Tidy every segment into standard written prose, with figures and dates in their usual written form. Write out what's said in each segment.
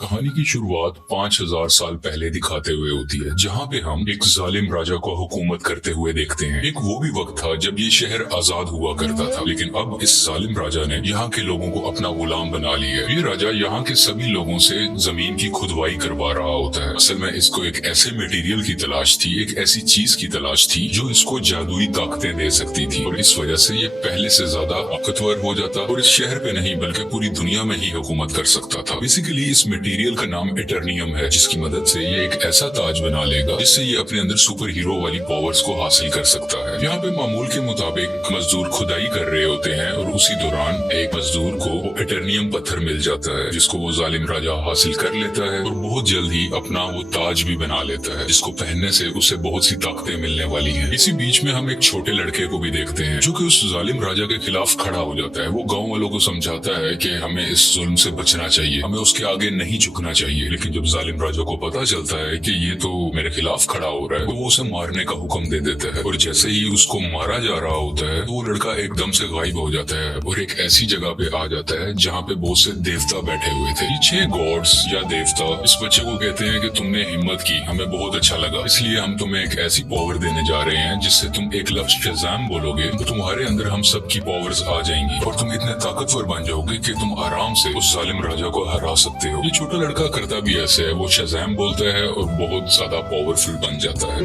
कहानी की शुरुआत 5000 साल पहले दिखाते हुए होती है, जहाँ पे हम एक जालिम राजा को हुकूमत करते हुए देखते हैं। एक वो भी वक्त था जब ये शहर आजाद हुआ करता था, लेकिन अब इस जालिम राजा ने यहाँ के लोगों को अपना गुलाम बना लिया है। ये राजा यहाँ के सभी लोगों से जमीन की खुदवाई करवा रहा होता है। असल में इसको एक ऐसे मटेरियल की तलाश थी, एक ऐसी चीज की तलाश थी जो इसको जादुई ताकतें दे सकती थी, और इस वजह से ये पहले से ज्यादा ताकतवर हो जाता और इस शहर पे नहीं बल्कि पूरी दुनिया में ही हुकूमत कर सकता था। बेसिकली इस मटेरियल का नाम एटर्नियम है, जिसकी मदद से ये एक ऐसा ताज बना लेगा जिससे ये अपने अंदर सुपर हीरो वाली पावर्स को हासिल कर सकता है। यहाँ पे मामूल के मुताबिक मजदूर खुदाई कर रहे होते हैं और उसी दौरान एक मजदूर को एटर्नियम पत्थर मिल जाता है, जिसको वो जालिम राजा हासिल कर लेता है और बहुत जल्द ही अपना वो ताज भी बना लेता है, जिसको पहनने से उसे बहुत सी ताकतें मिलने वाली है। इसी बीच में हम एक छोटे लड़के को भी देखते हैं जो कि उस जालिम राजा के खिलाफ खड़ा हो जाता है। वो गाँव वालों को समझाता है कि हमें इस जुल्म से बचना चाहिए, हमें उसके आगे नहीं झुकना चाहिए। लेकिन जब जालिम राजा को पता चलता है कि ये तो मेरे खिलाफ खड़ा हो रहा है, तो वो उसे मारने का हुक्म दे देता है। और जैसे ही उसको मारा जा रहा होता है तो वो लड़का एकदम से गायब हो जाता है और एक ऐसी जगह पे आ जाता है जहाँ पे बहुत से देवता बैठे हुए थे। ये 6 गॉड्स या देवता इस बच्चे को कहते हैं कि तुमने हिम्मत की, हमें बहुत अच्छा लगा, इसलिए हम तुम्हें एक ऐसी पावर देने जा रहे हैं जिससे तुम एक लफ्ज शज़ाम बोलोगे तो तुम्हारे अंदर हम सब की पावर्स आ जाएंगी और तुम इतने ताकतवर बन जाओगे कि तुम आराम से उस जालिम राजा को हरा सकते हो। ये छोटा लड़का करता भी ऐसे है, वो शज़ाम बोलता है और बहुत ज्यादा पावरफुल बन जाता है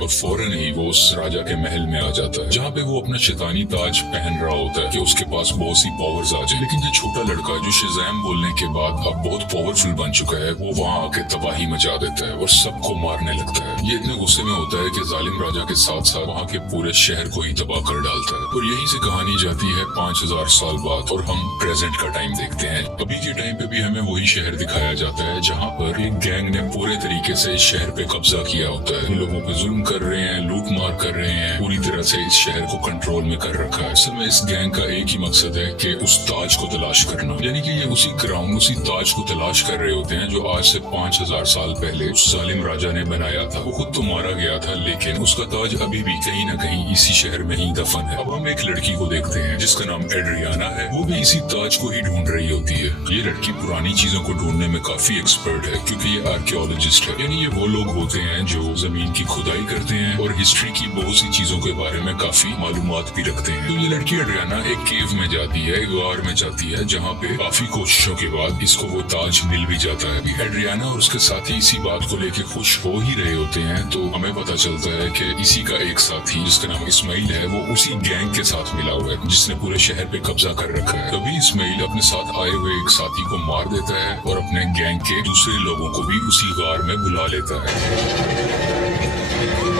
और फौरन ही वो उस राजा के महल में आ जाता है, जहाँ पे वो अपना शैतानी ताज पहन रहा होता है कि उसके पास बहुत सी पावर्स आ जाए। लेकिन ये छोटा लड़का जो शज़ाम बोलने के बाद अब बहुत पावरफुल बन चुका है, वो वहाँ आके तबाही मचा देता है और सबको मारने लगता है। ये इतने गुस्से में होता है कि जालिम राजा के साथ साथ वहाँ के पूरे शहर को ही तबाह कर डालता है। और यहीं से कहानी जाती है 5000 साल बाद और हम प्रेजेंट का टाइम देखते हैं। अभी के टाइम पे भी हमें वही शहर दिखाया जाता है जहाँ पर एक गैंग ने पूरे तरीके से इस शहर पे कब्जा किया होता है, लोगों पे जुल्म कर रहे हैं, लूट मार कर रहे हैं, पूरी तरह से इस शहर को कंट्रोल में कर रखा है। असल में इस गैंग का एक ही मकसद है कि उस ताज को तलाश करना, यानी कि ये उसी क्राउन, उसी ताज को तलाश कर रहे होते हैं जो आज से 5000 साल पहले उस जालिम राजा ने बनाया था। वो खुद तो मारा गया था, लेकिन उसका ताज अभी भी कहीं न कहीं इसी शहर में ही दफन है। अब हम एक लड़की को देखते हैं जिसका नाम एड्रियाना है। वो भी इसी ताज को ही ढूंढ रही होती है। ये लड़की पुरानी चीजों को ढूंढने में काफी एक्सपर्ट है, क्योंकि ये आर्कियोलॉजिस्ट है, यानी ये वो लोग होते हैं जो जमीन की खुदाई करते हैं और हिस्ट्री की बहुत सी चीजों के बारे में काफी मालूमात भी रखते हैं। तो ये लड़की एड्रियाना एक केव में जाती है, गार में जाती है, जहाँ पे काफी कोशिशों के बाद इसको वो ताज मिल भी जाता है। एड्रियाना और उसके साथी इसी बात को लेके खुश हो ही रहे होते हैं, तो हमें पता चलता है कि इसी का एक साथी जिसका नाम इस्माइल है, वो उसी गैंग के साथ मिला हुआ है जिसने पूरे शहर पे कब्जा कर रखा है। तभी इस्माइल अपने साथ आए हुए एक साथी को मार देता है और अपने गैंग के दूसरे लोगों को भी उसी गार में बुला लेता है।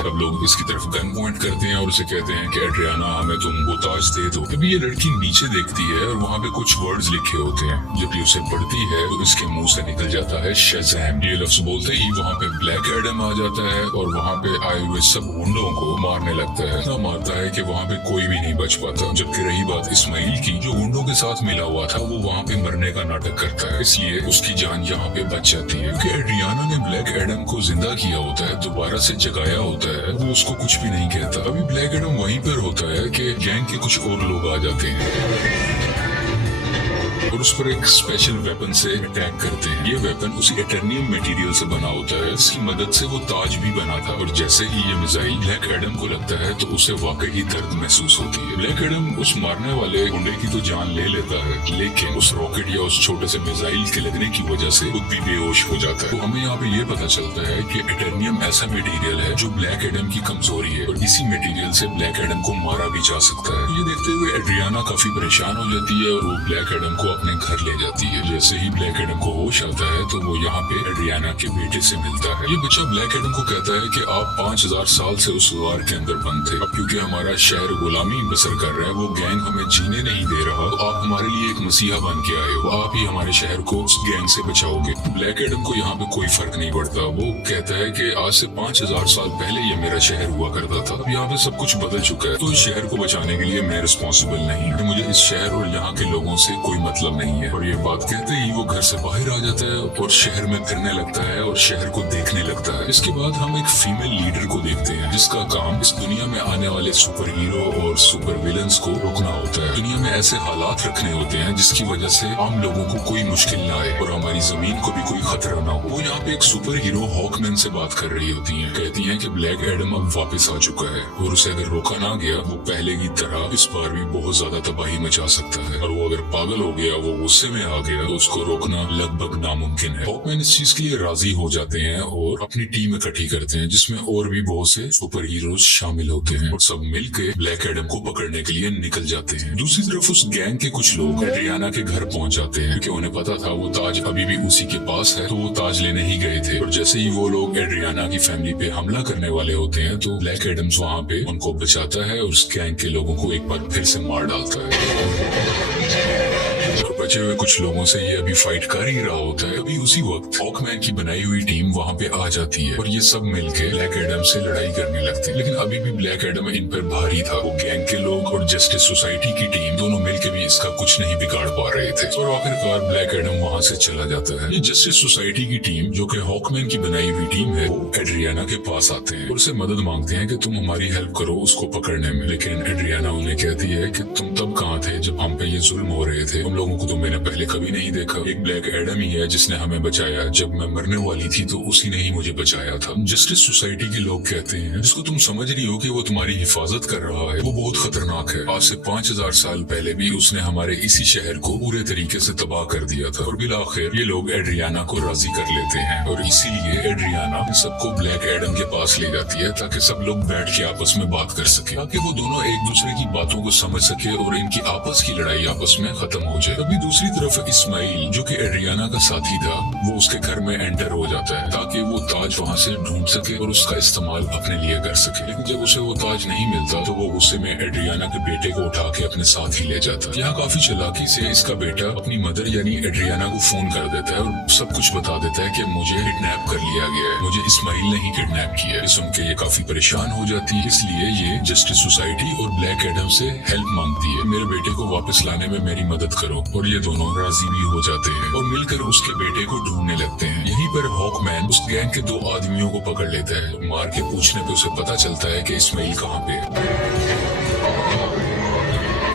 सब लोग इसकी तरफ गन पॉइंट करते हैं और उसे कहते हैं कि एड्रियाना हमें तुम वो ताज दे दो। तभी ये लड़की नीचे देखती है और वहाँ पे कुछ वर्ड्स लिखे होते हैं। जब ये उसे पढ़ती है तो इसके मुंह से निकल जाता है शज़ाम। ये लफ्ज बोलते ही वहाँ पे ब्लैक एडम आ जाता है और वहाँ पे आए हुए सब गुंडों को मारने लगता है। इतना मारता है कि वहाँ पे कोई भी नहीं बच पाता। जबकि रही बात इस्माइल की, जो गुंडों के साथ मिला हुआ था, वो वहाँ पे मरने का नाटक करता है, इसलिए उसकी जान यहाँ पे बच जाती है। क्योंकि एड्रियाना ने ब्लैक एडम को जिंदा किया होता है, दोबारा से जगाया होता है, वो उसको कुछ भी नहीं कहता। अभी ब्लैक एडम वहीं पर होता है कि गैंग के कुछ और लोग आ जाते हैं और उस पर एक स्पेशल वेपन से अटैक करते हैं। ये वेपन उसी एटर्नियम मटेरियल से बना होता है, इसकी मदद से वो ताज भी बना था। और जैसे ही ये मिसाइल ब्लैक एडम को लगता है तो उसे वाकई दर्द महसूस होती है। ब्लैक एडम उस मारने वाले गुंडे की तो जान ले लेता है, लेकिन उस रॉकेट या उस छोटे से मिसाइल के लगने की वजह से खुद भी बेहोश हो जाता है। तो हमें यहाँ पे ये पता चलता है कि एटर्नियम ऐसा मटेरियल है जो ब्लैक एडम की कमजोरी है और इसी मटेरियल से ब्लैक एडम को मारा भी जा सकता है। ये देखते हुए एड्रियाना काफी परेशान हो जाती है और वो ब्लैक एडम को अपने घर ले जाती है। जैसे ही ब्लैक एडम को होश आता है तो वो यहाँ पे एड्रियाना के बेटे से मिलता है। ये बच्चा ब्लैक एडम को कहता है कि आप 5000 साल से उस गार के अंदर बंद थे, अब क्योंकि हमारा शहर गुलामी बसर कर रहा है, वो गैंग हमें जीने नहीं दे रहा, तो आप हमारे लिए एक मसीहा बन के आए हो, आप ही हमारे शहर को उस गैंग से बचाओगे। ब्लैक एडम को यहाँ पे कोई फर्क नहीं पड़ता। वो कहता है कि आज से 5000 साल पहले ये मेरा शहर हुआ करता था, अब यहाँ पे सब कुछ बदल चुका है, तो इस शहर को बचाने के लिए मैं रिस्पॉन्सिबल नहीं हूँ। मुझे इस शहर और यहाँ के लोगों से कोई मतलब नहीं। नहीं है। और ये बात कहते ही वो घर से बाहर आ जाता है और शहर में फिरने लगता है और शहर को देखने लगता है। इसके बाद हम एक फीमेल लीडर को देखते हैं जिसका काम इस दुनिया में आने वाले सुपर हीरो और सुपर विलन्स को रोकना होता है। दुनिया में ऐसे हालात रखने होते हैं जिसकी वजह से आम लोगों को कोई मुश्किल ना आए और हमारी जमीन को भी कोई खतरा ना हो। वो यहाँ पे एक सुपर हीरो हॉकमैन से बात कर रही होती है। कहती है कि ब्लैक एडम अब वापस आ चुका है और उसे अगर रोका ना गया वो पहले की तरह इस बार भी बहुत ज्यादा तबाही मचा सकता है, और वो अगर पागल हो गया, वो गुस्से में आ गया, तो उसको रोकना लगभग नामुमकिन है। हॉकमैन इस चीज के लिए राजी हो जाते हैं और अपनी टीम इकट्ठी करते हैं जिसमें और भी बहुत से सुपर हीरोज शामिल होते हैं और सब मिलकर ब्लैक एडम को पकड़ने के लिए निकल जाते हैं। दूसरी तरफ उस गैंग के कुछ लोग एड्रियाना के घर पहुंच जाते हैं क्योंकि उन्हें पता था वो ताज अभी भी उसी के पास है, तो वो ताज लेने ही गए थे। और जैसे ही वो लोग एड्रियाना की फैमिली पे हमला करने वाले होते हैं तो ब्लैक एडम्स वहाँ पे उनको बचाता है और उस गैंग के लोगों को एक बार फिर से मार डालता है। और बचे हुए कुछ लोगों से ये अभी फाइट कर ही रहा होता है। अभी उसी वक्त हॉकमैन की बनाई हुई टीम वहाँ पे आ जाती है और ये सब मिलके ब्लैक एडम से लड़ाई करने लगते हैं। लेकिन अभी भी ब्लैक एडम इन पर भारी था। वो गैंग के लोग और जस्टिस सोसाइटी की टीम दोनों मिलके भी इसका कुछ नहीं बिगाड़ पा रहे थे और आखिरकार ब्लैक एडम वहाँ से चला जाता है। ये जस्टिस सोसाइटी की टीम जो कि हॉकमैन की बनाई हुई टीम है, वो एड्रियाना के पास आते हैं और उससे मदद मांगते हैं कि तुम हमारी हेल्प करो उसको पकड़ने में। लेकिन एड्रियाना उन्हें कहती है कि तुम तब कहाँ थे जब हम पे ये जुल्म हो रहे थे, तुम लोगों को तो मैंने पहले कभी नहीं देखा। एक ब्लैक एडम ही है जिसने हमें बचाया। जब मैं मरने वाली थी तो उसी ने ही मुझे बचाया था। जस्टिस सोसाइटी के लोग कहते हैं जिसको तुम समझ रही हो कि वो तुम्हारी हिफाजत कर रहा है, वो बहुत खतरनाक है। आज से 5000 साल पहले भी उसने हमारे इसी शहर को पूरे तरीके से तबाह कर दिया था। और बिल आखिर ये लोग एड्रियाना को राजी कर लेते हैं और इसीलिए एड्रियाना सबको ब्लैक एडम के पास ले जाती है ताकि सब लोग बैठ के आपस में बात कर सके, ताकि वो दोनों एक दूसरे की बातों को समझ सके और इनकी आपस की लड़ाई आपस में खत्म हो जाए। अभी दूसरी तरफ इस्माइल जो कि एड्रियाना का साथी था, वो उसके घर में एंटर हो जाता है ताकि वो ताज वहाँ से ढूंढ सके और उसका इस्तेमाल अपने लिए कर सके। लेकिन जब उसे वो ताज नहीं मिलता तो वो गुस्से में एड्रियाना के बेटे को उठा के अपने साथ ही ले जाता है। यहाँ काफी चालाकी से इसका बेटा अपनी मदर यानी एड्रियाना को फोन कर देता है और सब कुछ बता देता है कि मुझे किडनैप कर लिया गया है, मुझे इस्माइल ने ही किडनैप किया है। सुन के ये काफी परेशान हो जाती है, इसलिए ये जस्टिस सोसाइटी और ब्लैक एडम से हेल्प मांगती है, मेरे बेटे को वापस लाने में मेरी मदद करो। और ये दोनों राजी भी हो जाते हैं और मिलकर उसके बेटे को ढूंढने लगते हैं। यहीं पर हॉकमैन उस गैंग के 2 आदमियों को पकड़ लेता है। मार के पूछने पे उसे पता चलता है कि इस्माइल कहाँ पे है।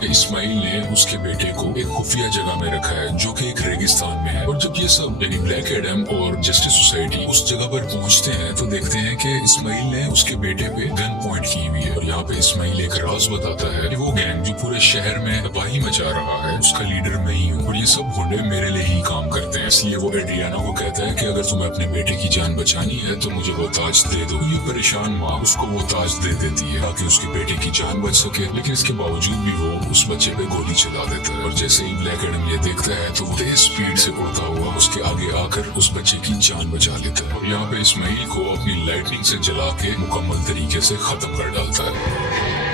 इस्माइल ने उसके बेटे को एक खुफिया जगह में रखा है जो कि एक रेगिस्तान में है। और जब ये सब यानी ब्लैक एडम और जस्टिस सोसाइटी उस जगह पर पहुंचते हैं तो देखते हैं कि इस्माइल ने उसके बेटे पे गन पॉइंट की हुई है। और यहाँ पे इस्माइल एक राज बताता है कि वो गैंग जो पूरे शहर में तबाही मचा रहा है उसका लीडर मैं ही हूँ और ये सब गुंडे मेरे लिए ही काम करते हैं। इसलिए वो एड्रियाना को कहता है कि अगर तुम्हें अपने बेटे की जान बचानी है तो मुझे वो ताज दे दो। ये परेशान माँ उसको वो ताज दे देती है ताकि उसके बेटे की जान बच सके। लेकिन इसके बावजूद भी वो उस बच्चे पे गोली चला देता है और जैसे ही ब्लैक एडम ये देखता है तो वो तेज स्पीड से उड़ता हुआ उसके आगे आकर उस बच्चे की जान बचा लेता है। और यहाँ पे इस्माइल को अपनी लाइटनिंग से जला के मुकम्मल तरीके से खत्म कर डालता है।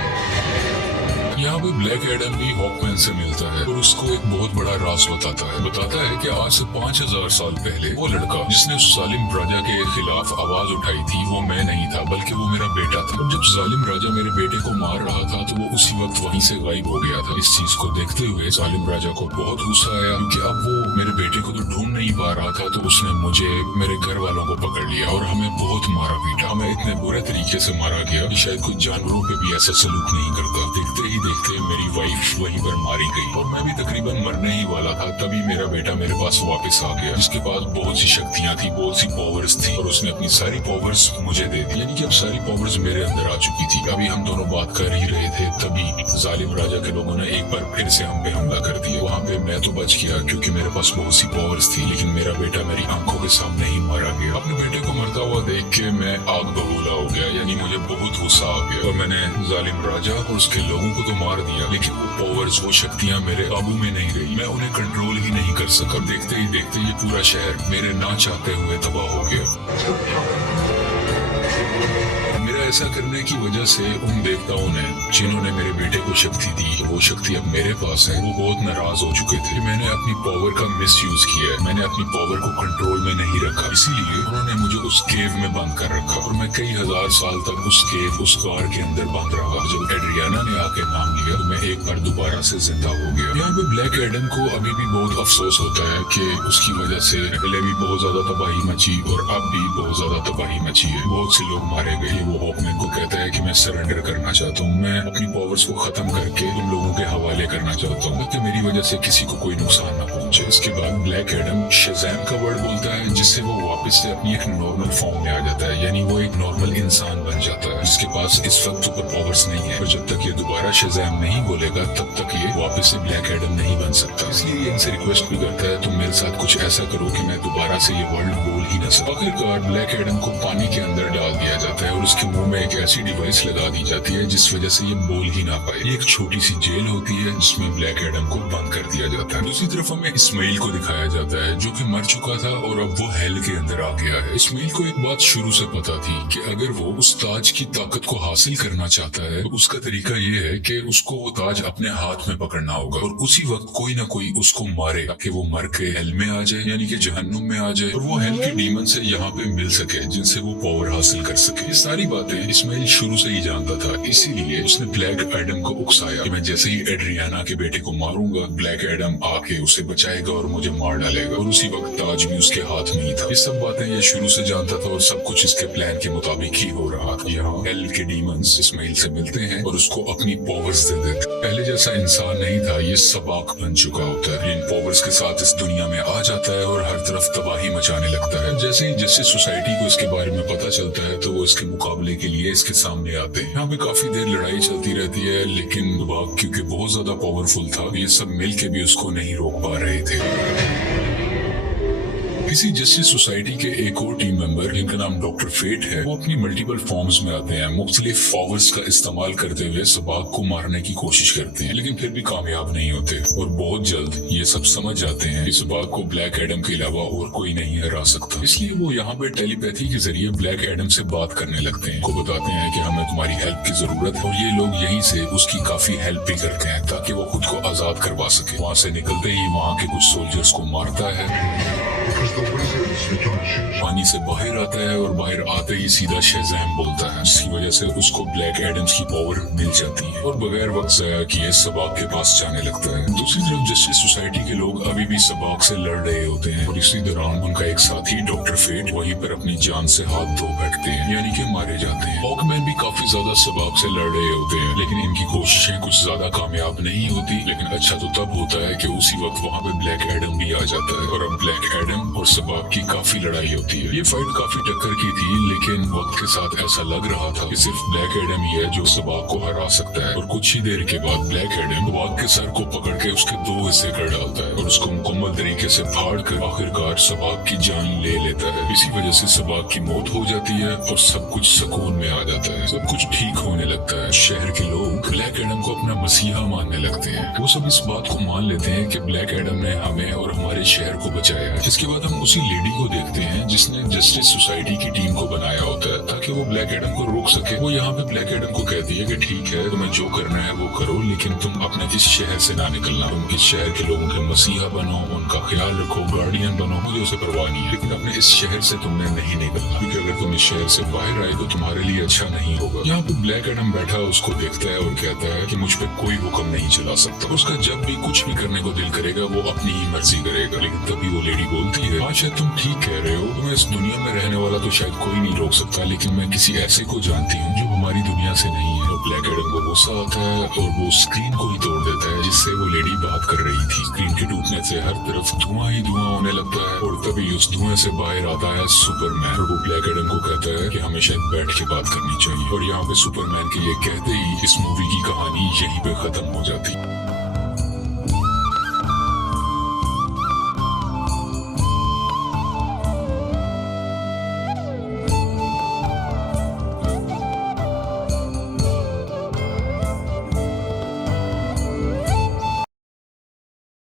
यहाँ पे ब्लैक एडम भी हॉकमैन से मिलता है और उसको एक बहुत बड़ा राज बताता है कि आज से 5000 साल पहले वो लड़का जिसने उस जालिम राजा के खिलाफ आवाज उठाई थी वो मैं नहीं था बल्कि वो मेरा बेटा था। और जब जालिम राजा मेरे बेटे को मार रहा था तो वो उसी वक्त वहीं से गायब हो गया था। इस चीज को देखते हुए जालिम राजा को बहुत गुस्सा आया क्योंकि अब वो मेरे बेटे को तो ढूंढ नहीं पा रहा था, तो उसने मुझे मेरे घर वालों को पकड़ लिया और हमें बहुत मारा पीटा। हमें इतने बुरे तरीके से मारा गया कि शायद कोई जानवरों पे भी ऐसा सलूक नहीं करता। देखते ही देखते मेरी वाइफ वहीं पर मारी गई और मैं भी तकरीबन मरने ही वाला था। तभी मेरा बेटा मेरे पास वापस आ गया जिसके पास बहुत सी शक्तियां थी, बहुत सी पावर्स थी और उसने अपनी सारी पावर्स मुझे दे दी। यानी कि अब सारी पावर्स मेरे अंदर आ चुकी थी। अभी हम दोनों बात कर ही रहे थे तभी जालिम राजा के लोगों ने एक बार फिर से हम पे हमला कर दिया। वहाँ पे मैं तो बच गया क्योंकि मेरे पास बहुत सी पावर्स थी, लेकिन मेरा बेटा मेरी आंखों के सामने ही मारा गया। अपने बेटे को मरता हुआ देख के मैं आग बबूला हो गया, यानी मुझे बहुत गुस्सा आ गया और मैंने जालिम राजा और उसके लोगों को तो मार दिया, लेकिन वो पावर्स, वो शक्तियां मेरे काबू में नहीं रही। मैं उन्हें कंट्रोल ही नहीं कर सका। देखते ही देखते ये पूरा शहर मेरे ना चाहते हुए तबाह हो गया। मेरा ऐसा करने की वजह से उन देवताओं ने, जिन्होंने मेरे बेटे को शक्ति दी, वो शक्ति अब मेरे पास है, वो बहुत नाराज हो चुके थे। मैंने अपनी पावर का मिसयूज किया, मैंने अपनी पावर को कंट्रोल में नहीं रखा, इसीलिए उन्होंने मुझे उस केव में बंद कर रखा और मैं कई हजार साल तक उस केव, उस कार के अंदर बंद रहा। जब एड्रियाना ने आके नाम लिया तो मैं एक बार दोबारा से जिंदा हो गया। यहाँ पे ब्लैक एडम को अभी भी बहुत अफसोस होता है कि उसकी वजह से पहले भी बहुत ज्यादा तबाही मची और अब भी बहुत ज्यादा तबाही मची है, बहुत से लोग मारे गए। वो हॉकमैन को कहता है कि मैं सरेंडर करना चाहता हूँ, मैं अपनी पावर्स को खत्म करके तुम लोगों के हवाले करना चाहता हूँ ताकि मेरी वजह से किसी को कोई नुकसान न पहुंचे। इसके बाद ब्लैक एडम शज़ैम का वर्ड बोलता है, जिससे वो वापस से अपनी एक नॉर्मल फॉर्म में आ जाता है, यानी वो एक नॉर्मल इंसान बन जाता है जिसके पास इस वक्त सुपर पावर्स नहीं है। और जब तक ये दोबारा शज़ैम नहीं बोलेगा तब तक ये वापस से ब्लैक एडम नहीं बन सकता। इसलिए इनसे रिक्वेस्ट भी करता है, तुम मेरे साथ कुछ ऐसा करो कि मैं दोबारा से ये वर्ड बोल ही न सकूं। आखिरकार ब्लैक एडम को पानी के अंदर डाल दिया जाता है और उसके मुंह में एक ऐसी डिवाइस लगा दी जाती है जिस वजह से ये बोल ही ना पाए। एक छोटी सी जेल होती है जिसमें ब्लैक एडम को बंद कर दिया जाता है। दूसरी तरफ हमें इस्माइल को दिखाया जाता है जो कि मर चुका था और अब वो हेल के अंदर आ गया है। इस्माइल को एक बात शुरू से पता थी कि अगर वो उस ताज की ताकत को हासिल करना चाहता है तो उसका तरीका ये है कि उसको वो ताज अपने हाथ में पकड़ना होगा और उसी वक्त कोई ना कोई उसको मारे ताकि वो मर के हेल में आ जाए, यानी कि जहन्नुम में आ जाए और वो हेल के डीमन से यहाँ पे मिल सके जिनसे वो पावर हासिल कर सके। ये सारी बातें इस्माइल शुरू से ही जानता था, इसीलिए उसने ब्लैक एडम को उकसाया कि मैं जैसे ही एड्रियाना के बेटे को मारूंगा ब्लैक एडम आके उसे बचाएगा और मुझे मार डालेगा और उसी वक्त ताज भी उसके हाथ में ही था। ये सब बातें ये शुरू से जानता था और सब कुछ इसके प्लान के मुताबिक ही हो रहा था। यहाँ हेल के डीमंस इस्माइल से मिलते हैं और उसको अपनी पावर्स दे देते। पहले जैसा इंसान नहीं था, ये सबाक बन चुका होता है। इन पावर्स के साथ इस दुनिया में आ जाता है और हर तरफ तबाही मचाने लगता है। जैसे ही जस्टिस सोसाइटी को इसके बारे में पता चलता है तो वो इसके मुकाबले के लिए इसके सामने आते हैं। यहाँ पे काफी देर लड़ाई चलती रहती है, लेकिन बाग क्योंकि बहुत ज्यादा पावरफुल था, ये सब मिलके भी उसको नहीं रोक पा रहे थे। इसी जस्टिस सोसाइटी के एक और टीम मेंबर जिनका नाम डॉक्टर फेट है, वो अपनी मल्टीपल फॉर्म्स में आते हैं, मुख्तलिफ पावर्स का इस्तेमाल करते हुए सबाक को मारने की कोशिश करते हैं, लेकिन फिर भी कामयाब नहीं होते और बहुत जल्द ये सब समझ जाते हैं कि सबाक को ब्लैक एडम के अलावा और कोई नहीं हरा सकता। इसलिए वो यहाँ पे टेलीपैथी के जरिए ब्लैक एडम से बात करने लगते हैं, को बताते हैं कि हमें तुम्हारी हेल्प की जरूरत है और ये लोग यहीं से उसकी काफी हेल्प भी करते हैं ताकि वो खुद को आजाद करवा सके। वहाँ से निकलते ही वहाँ के कुछ सोल्जर्स को मारता है, पानी से बाहर आता है और बाहर आते ही सीधा शज़ैम बोलता है, जिसकी वजह से उसको ब्लैक एडम्स की पावर मिल जाती है और बगैर वक्त ज़ाया किए सबाक के पास जाने लगता है। दूसरी तरफ जस्टिस सोसाइटी के लोग अभी भी सबाक से लड़ रहे होते हैं और इसी दौरान उनका एक साथी डॉक्टर फेट वहीं पर अपनी जान से हाथ धो बैठते हैं, यानी कि मारे जाते हैं। हॉकमैन भी काफी ज्यादा सबाक से लड़ रहे होते हैं, लेकिन इनकी कोशिशें कुछ ज्यादा कामयाब नहीं होती। लेकिन अच्छा तो तब होता है कि उसी वक्त वहाँ पे ब्लैक एडम भी आ जाता है और अब ब्लैक एडम और सबाक की काफी लड़ाई होती है। ये फाइट काफी टक्कर की थी, लेकिन वक्त के साथ ऐसा लग रहा था कि सिर्फ ब्लैक एडम ही है जो सबाक को हरा सकता है। और कुछ ही देर के बाद ब्लैक एडम सबाक के सर को पकड़ के उसके दो हिस्से कर डालता है और उसको मुकम्मल तरीके से फाड़ कर आखिरकार सबाक की जान ले लेता है। इसी वजह से सबाक की मौत हो जाती है और सब कुछ सुकून में आ जाता है, सब कुछ ठीक होने लगता है। शहर के लोग ब्लैक एडम को अपना मसीहा मानने लगते हैं। वो सब इस बात को मान लेते हैं कि ब्लैक एडम ने हमें और हमारे शहर को बचाया है। इसके बाद हम उसी लेडी को देखते हैं जिसने जस्टिस सोसाइटी की टीम को बनाया होता है ताकि वो ब्लैक एडम को रोक सके। वो यहाँ पे ब्लैक एडम को कहती है कि ठीक है, तुम्हें जो करना है वो करो, लेकिन तुम अपने इस शहर से ना निकलना। तुम इस शहर के लोगों के मसीहा बनो, उनका ख्याल रखो, गार्डियन बनो, मुझे उसे परवाह नहीं है, लेकिन अपने इस शहर से तुमने नहीं निकलना, क्योंकि अगर तुम इस शहर से बाहर आए तो तुम्हारे लिए अच्छा नहीं होगा। यहाँ पे ब्लैक एडम बैठा उसको देखता है और कहता है कि मुझ पे कोई हुक्म नहीं चला सकता। उसका जब भी कुछ भी करने को दिल करेगा वो अपनी ही मर्जी करेगा। लेकिन तभी वो लेडी बोलती है, हाँ शायद तुम ठीक कह रहे हो, तुम्हें इस दुनिया में रहने वाला तो शायद कोई नहीं रोक सकता, लेकिन मैं किसी ऐसे को जानती हूँ जो हमारी दुनिया से नहीं है। ब्लैक एडम को गुस्सा आता है और वो स्क्रीन को ही तोड़ देता है जिससे वो लेडी बात कर रही थी। स्क्रीन के टूटने से हर तरफ धुआं ही धुआं होने लगता है और तभी उस धुएं से बाहर आता है सुपरमैन और वो ब्लैक एडम को कहता है कि हमें शायद बैठ के बात करनी चाहिए। और यहाँ पे सुपरमैन के ये कहते ही इस मूवी की कहानी यहीं पे खत्म हो जाती है।